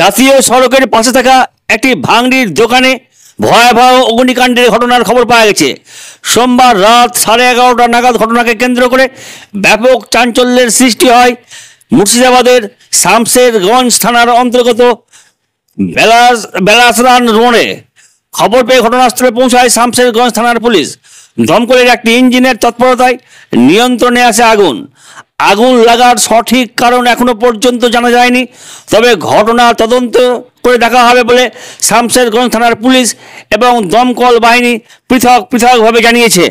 জাতীয় সড়কের পাশে থাকা একটি ভাঙড়ির দোকানে ভয়াবহ অগ্নিকাণ্ডের ঘটনার খবর পাওয়া গেছে। সোমবার রাত 11:30 নাগাদ ঘটনাকে কেন্দ্র করে ব্যাপক চাঞ্চল্যের সৃষ্টি হয় মুর্শিদাবাদের শামশেরগঞ্জ থানার অন্তর্গত বেলাসরান রোডে। খবর পেয়ে ঘটনাস্থলে পৌঁছায় শামশেরগঞ্জ থানার পুলিশ। দমকলের একটি ইঞ্জিনের তৎপরতায় নিয়ন্ত্রণে আসে আগুন। আগুন লাগার সঠিক কারণ এখনো পর্যন্ত জানা যায়নি, তবে ঘটনা তদন্ত করে দেখা হবে বলে শামশেরগঞ্জ থানার পুলিশ এবং দমকল বাহিনী পৃথকভাবে জানিয়েছে।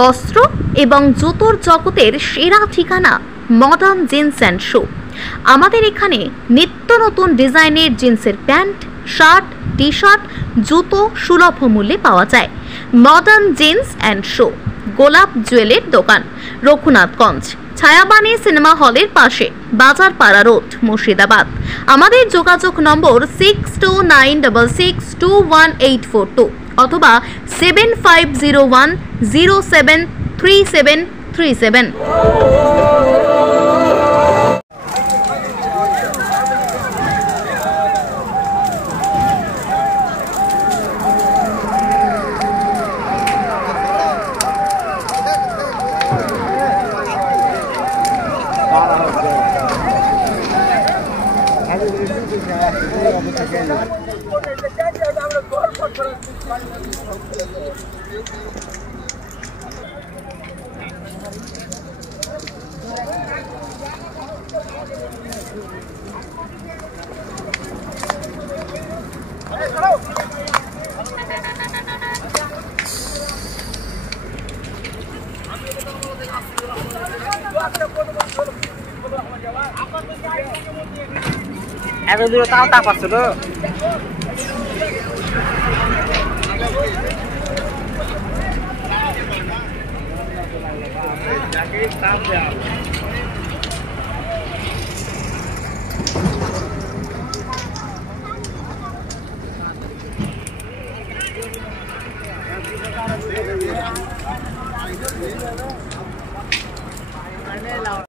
বস্ত্র এবং জুতোর জগতের সেরা ঠিকানা মডার্ন জিন্স অ্যান্ড শু। আমাদের এখানে নিত্য নতুন ডিজাইনের জিন্সের প্যান্ট, শার্ট, টি শার্ট, জুতো সুলভ মূল্যে পাওয়া যায়। মডার্ন জিন্স অ্যান্ড শু, গোলাপ জুয়েলের দোকান, রঘুনাথগঞ্জ, ছায়াবাণী সিনেমা হলের পাশে, বাজার পাড়া রোড, মুর্শিদাবাদ। আমাদের যোগাযোগ নম্বর 6296621842 অথবা 7501073737। এত দূরে তাও তাপ আসছে তো